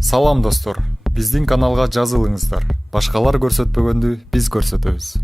Салам достор, биздин каналга жазылыңыздар. Башкалар көрсөтпөгөндү биз көрсөтөбүз.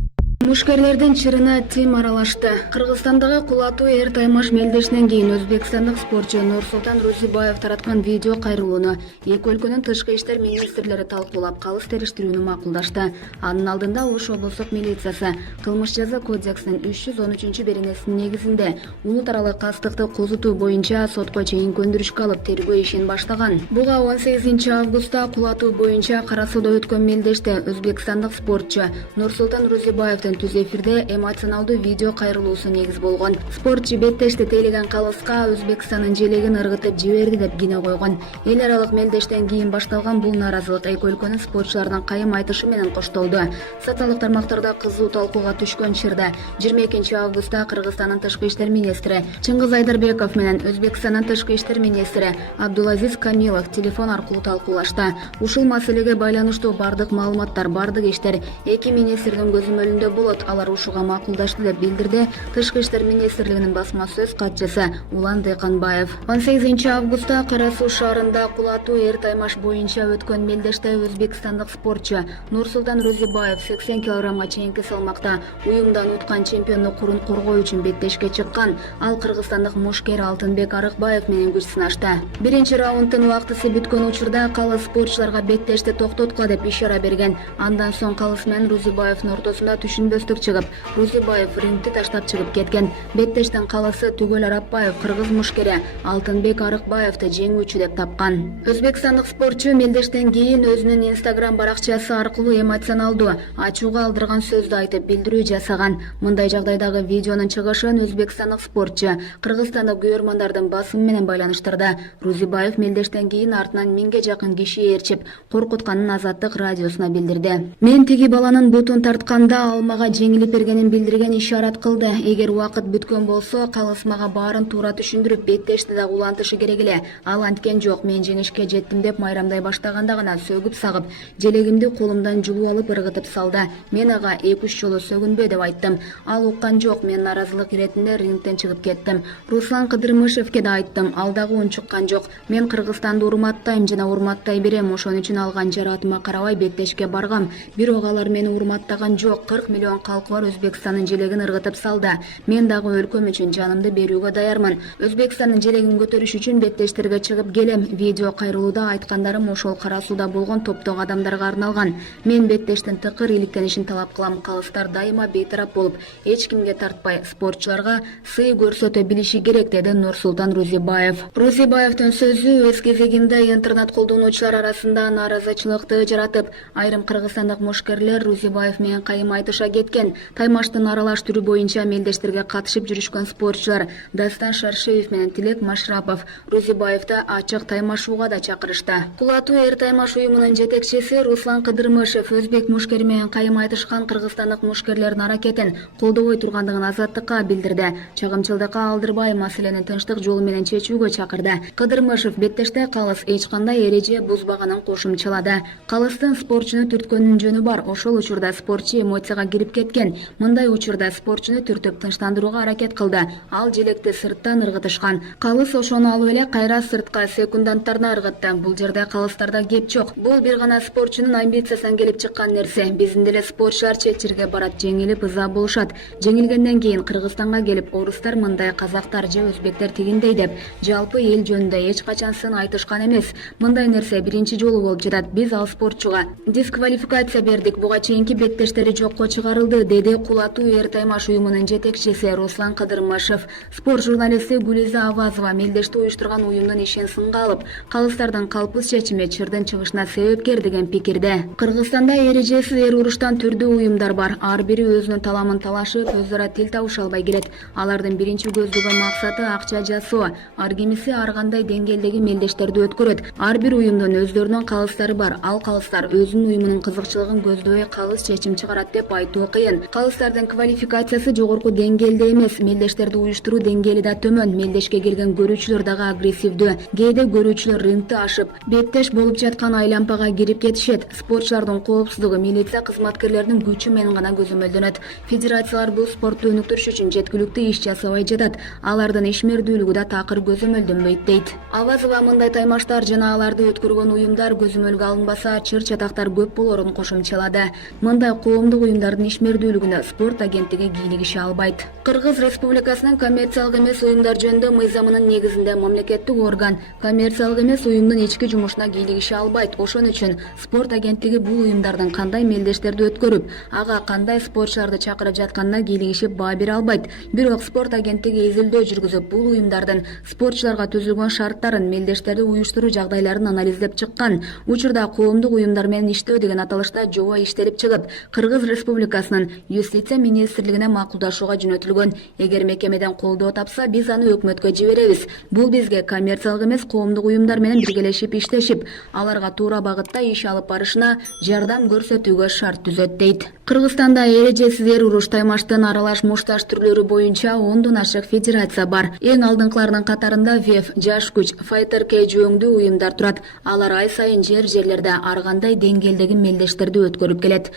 Мушкерлердин чырына тим аралашты. Кыргызстандагы кулатуу эр таймаш мелдешинен кийин өзбекстандык спортчу Нурсултан Рузибаев тараткан видео кайрылууну эки өлкөнүн тышкы иштер министрлери талкуулап калыс териштирүүнү макулдашты. Анын алдында Ош облустук милициясы кылмыш жаза кодексинин 313-беренесинин негизинде улут аралык кастыкты козутуу боюнча сотко чейин көндүрүшкө алып тергөө ишин баштаган. Буга 18-августта кулатуу боюнча кара соодо өткөн мелдеште өзбекстандык спортчу Нурсултан Рузибаевдин түз эфирде эмоционалдуу видео кайрылуусу негиз болгон. Спортчу беттеште тейлеген калыска Өзбекстандын желегин ыргытып жиберди деп кино койгон. Эл аралык мелдештен кийин башталган бул нааразылык эки өлкөнүн спортчуларынын кайым айтышы менен коштолду. Социалдык тармактарда кызуу талкууга түшкөн чырда 22-августта Кыргызстандын тышкы иштер министри Чыңгыз Айдарбеков менен Өзбекстандын тышкы иштер министри Абдулазиз Камилов телефон аркылуу талкуулашты. Ушул маселеге байланыштуу бардык маалыматтар, бардык иштер эки министрдин көзөмөлүндө болот. Алар ушуга макулдашты деп билдирди Тышкы иштер министрлигинин басма сөз катчысы Улан Дыйканбаев. 18-августта Кара Суу шаарында кулатуу эр таймаш боюнча өткөн мелдеште өзбекстандык спортчу Нурсултан Рузибаев 80 кг чейинки салмакта уюмдан уткан чемпиондук коргоо үчүн беттешке чыккан. Ал кыргызстандык мушкер Алтынбек Арыкбаев менен күч сынашты. Биринчи раунддун убактысы бүткөн учурда калыс спортчуларга беттешти токтоткула деп ишара берген. Андан соң калыс менен Рузибаевдин ортосунда түшүнбөстүк чыгып, Рузибаев рингти таштап чыгып кеткен. Беттештин калысы Түгөл Арапбаев кыргыз мушкери Алтынбек Арыкбаевди жеңүүчү деп тапкан. Өзбекстандык спортчу мелдештен кийин өзүнүн Instagram баракчасы аркылуу эмоционалдуу, ачууга алдырган сөздү айтып билдирүү жасаган. Мындай жагдайдагы видеонун чыгышын өзбекстандык спортчу кыргызстандык күйөрмандардын басымы менен байланыштырды. Рузибаев мелдештен кийин артынан 1000ге жакын киши ээрчип, коркутканын Азаттык радиосуна билдирди. Мен тиги баланын бутун тартканда ал мага жеңилип бергенин билдирген ишарат кылды. Эгер убакыт бүткөн болсо, калыс мага баарын туура түшүндүрүп, беттешти да улантышы керек эле. Ал анткен жок, мен жеңишке жеттим деп майрамдай баштаганда гана сөгүп сагып, желегимди колумдан жулуп алып ыргытып салды. Мен ага 2-3 жолу сөгүнбө деп айттым. Ал уккан жок, мен наразылык иретинде рингден чыгып кеттим. Руслан Кыдырмышевке да айттым, ал дагы унчуккан жок. Мен Кыргызстанды урматтайм жана урматтай берем. Ошон үчүн алган жаратыма карабай беттешке баргам. Бирок алар мени урматтаган жок. 40 миллион калкы бар Өзбекстандын желегин ыргытып салды. Мен дагы өлкөм үчүн жанымды берүүгө даярмын. Өзбекстандын желегин көтөрүш үчүн беттештерге чыгып келем. Видео кайрылууда айткандарым ошол кара сууда болгон топтогу адамдарга арналган. Мен беттештин тыкыр иликтенишин талап кылам. Калыстар дайыма бейтарап болуп, эч кимге тартпай, спортчуларга сый көрсөтө билиши керек, деди Нурсултан Рузибаев. Рузибаевдин сөзү өз кезегинде интернет колдонуучулар арасында нааразычылыкты жаратып, айрым кыргызстандык мушкерлер Рузибаев менен кайым айтыша кеткен. Таймаштын аралаш түрү боюнча мелдештерге катышып жүрүшкөн спортчулар Дастан Шаршеев менен Тилек Машрапов Рузибаевди ачык таймашууга да чакырышты. Кулатуу эр таймаш уюмунун жетекчиси Руслан Кыдырмышев өзбек мушкери менен кайым айтышкан кыргызстандык мушкерлердин аракетин колдобой тургандыгын Азаттыкка билдирди. Чагымчылдыкка алдырбай маселени тынчтык жолу менен чечүүгө чакырды. Кыдырмышев беттеште калыс эч кандай эреже бузбаганын кошумчалады. Калыстын спортчуну түрткөнүнүн жөнү бар. Ошол учурда спортчу эмоцияга кирип кеткен. Мындай учурда спортчуну түртүп тынчтандырууга аракет кылды. Ал желекти сырттан ыргытышкан. Калыс ошону алып эле кайра сыртка секунданттарына ыргытты. Бул жерде калыстарда кеп жок. Бул бир гана спортчунун амбициясынан келип чыккан нерсе. Биздин деле спортчулар чет жерге барат, жеңилип ыза болушат. Жеңилгенден кийин Кыргызстанга келип, орустар мындай, казактар же өзбектер тигиндей деп жалпы эл жөнүндө эч качан сын айтышкан эмес. Мындай нерсе биринчи жолу болуп жатат. Биз ал спортчуга дисквалификация бердик. Буга чейинки беттештери жокко чыгарылды, деди кулатуу эр таймаш уюмунун жетекчиси Руслан Кыдырмышев. Спорт журналисти Гулиза Авазова мелдешти уюштурган уюмдун ишин сынга алып, калыстардын калпыз чечими чырдын чыгышына себепкер деген пикирде. Кыргызстанда эрежесиз эр уруштан түрдүү уюмдар бар. Ар бири өзүнүн таламын талашып, өз ара тил табыша албай келет. Алардын биринчи көздөгөн максаты акча жасоо. Ар кимиси ар кандай деңгээлдеги мелдештерди өткөрөт. Ар бир уюмдун өздөрүнүн калыстары бар. Ал калыстар өзүнүн уюмунун кызыкчылыгын көздөбөй калыс чечим чыгарат деп айтуу болушу кыйын. Калыстардын квалификациясы жогорку деңгээлде эмес, мелдештерди уюштуруу деңгээли да төмөн. Мелдешке келген көрүүчүлөр дагы агрессивдүү. Кээде көрүүчүлөр рингти ашып, беттеш болуп жаткан айлампага кирип кетишет. Спортчулардын коопсуздугу милиция кызматкерлеринин күчү менен гана көзөмөлдөнөт. Федерациялар бул спортту өнүктүрүш үчүн жеткиликтүү иш жасабай жатат. Алардын ишмердүүлүгү да такыр көзөмөлдөнбөйт дейт. Авазова мындай таймаштар жана аларды өткөргөн уюмдар көзөмөлгө алынбаса, чыр-чатактар көп болорун кошумчалады. Мындай коомдук уюмдардын ишмердүүлүгүнө спорт агенттиги кийлигише албайт. Кыргыз Республикасынын коммерциялык эмес уюмдар жөнүндө мыйзамынын негизинде мамлекеттик орган коммерциялык эмес уюмдун ички жумушуна кийлигише албайт. Ошон үчүн спорт агенттиги бул уюмдардын кандай мелдештерди өткөрүп, ага кандай спортчуларды чакырып жатканына кийлигишип баа бере албайт. Бирок спорт агенттиги изилдөө жүргүзүп, бул уюмдардын спортчуларга түзүлгөн шарттарын, мелдештерди уюштуруу жагдайларын анализдеп чыккан. Учурда коомдук уюмдар менен иштөө деген аталышта жобо иштелип чыгып, Кыргыз Республикасынын Юстиция министрлигине макулдашууга жөнөтүлгөн. Эгер мекемеден колдоо тапса, биз аны өкмөткө жиберебиз. Бул бизге коммерциялык эмес коомдук уюмдар менен биргелешип иштешип, аларга туура багытта иш алып барышына жардам көрсөтүүгө шарт түзөт дейт. Кыргызстанда эрежесиз эр уруш таймаштын аралаш мушташ түрлөрү боюнча 10дон ашык федерация бар. Эң алдыңкылардын катарында ВЕФ, Жаш күч, Fighter K жөнүндүү уюмдар турат. Алар ай сайын жерлерде ар кандай деңгээлдеги мелдештерди өткөрүп келет.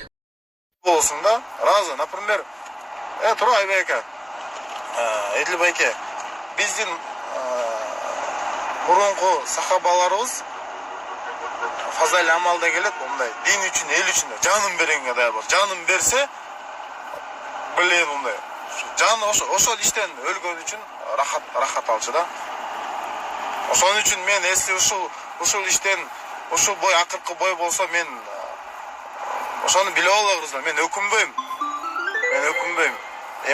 Болсун да, разы, например, Турай байке, Эдил байке, биздин мурунку сахабаларыбыз фазал амалда келет, мындай дин үчүн, эл үчүн жанын беренге даяр бар. Жанын берсе, билет мындай. Жаны ошол иштен өлгөн үчүн рахат алчу да. Ошон үчүн мен эсли ушул иштен ушул бой акыркы бой болсо мен ошону билип алабыз. Мен өкүнбөйм.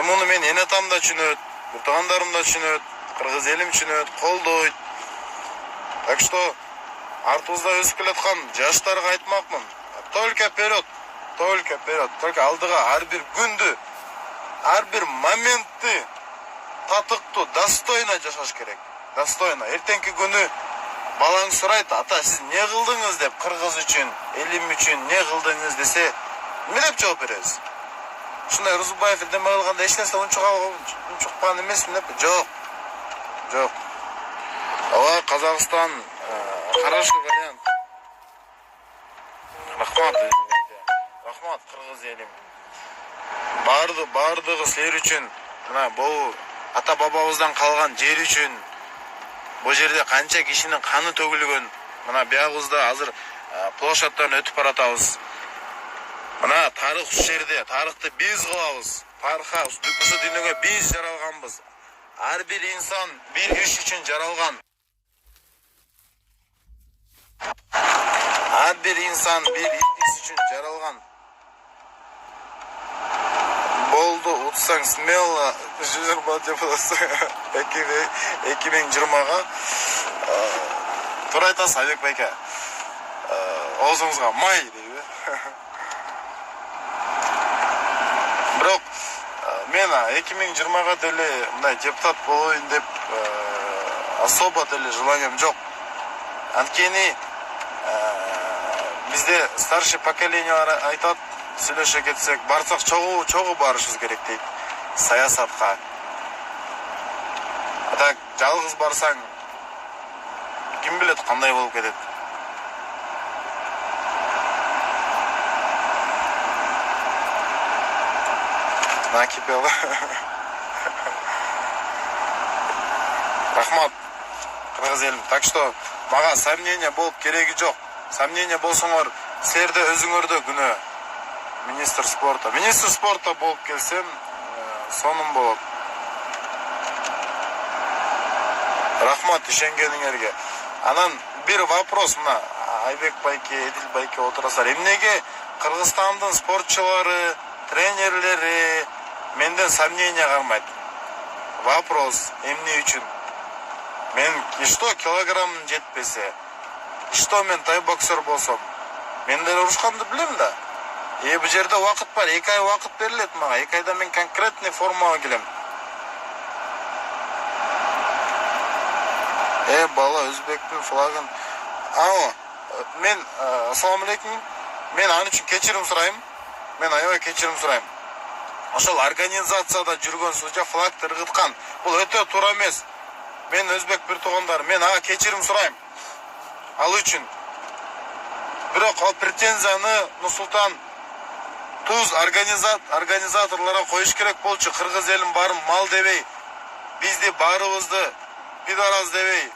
Муну мен эне атам да түшүнөт, туугандарым да түшүнөт, кыргыз элим түшүнөт, колдойт. Так что артыбызда өсүп келаткан жаштарга айтмакмын. Только вперед. Только алдыга ар бир күндү, ар бир моментти татыктуу, достойно жашаш керек. Достойно. Эртеңки күнү балаң сурайт, ата сиз эмне кылдыңыз деп, кыргыз үчүн, элим үчүн эмне кылдыңыз десе, эмне деп жооп беребиз? Ушундай Рузубаев эдеме кылганда эч нерсе унчукпан эмесмин деп? Жок. Ооба, Казакстан хороший вариант. Рахмат кыргыз элим. Бардыгы силер үчүн, мына бул ата бабабыздан калган жер үчүн, бул жерде канча кишинин каны төгүлгөн. Мына биягыбызда азыр площадтан өтүп баратабыз. Мына тарых ушул жерде, тарыхты биз кылабыз. Тарыхка ушу дүйнөгө биз жаралганбыз. Ар бир инсан бир иш үчүн жаралган. Ар бир инсан бир иш үчүн жаралган. Болду, утсаң смело 20 деп атасың. 2020-га туура айтасыз, Айбек байке. Оозуңузга май дейби. Бирок мен 2020-га деле мындай депутат болоюн деп особо деле желанием жок. Анткени бизде старший поколениялар айтат, сүйлөшө кетсек, барсак чогуу барышыбыз керек дейт саясатка. Так жалгыз барсаң ким билет кандай болуп кетет. Накипел. Рахмат кыргыз элим. Так что мага сомнение болуп кереги жок. Сомнение болсоңор, силерде өзүңөрдө күнөө. Министр спорта болуп келсем, сонун болот. Рахмат ишенгениңерге. Анан бир вопрос мына Айбек байке, Эдил байке отурасар. Эмнеге Кыргызстандын спортчулары, тренерлери менден сомнение кармайт? Вопрос, эмне үчүн? Мен что килограмм жетпесе, что мен тайбоксер болсом, мен деле урушканды билем да. Бул жерде убакыт бар, 2 ай убакыт берилет мага. 2 айда мен конкретный формага келем. Бала өзбектин флагын. Мен ассаламу алейкум. Мен аны үчүн кечирим сурайм. Мен аябай кечирим сурайм. ошол организацияда жүргөн судья флагты ыргыткан. Бул өтө туура эмес. Мен өзбек бир туугандар, мен ага кечирим сурайм. Ал үчүн. Бирок ал претензияны Нурсултан туз организаторлорго коюш керек болчу. Кыргыз элин баарын мал дебей, бизди баарыбызды пидорас дебей.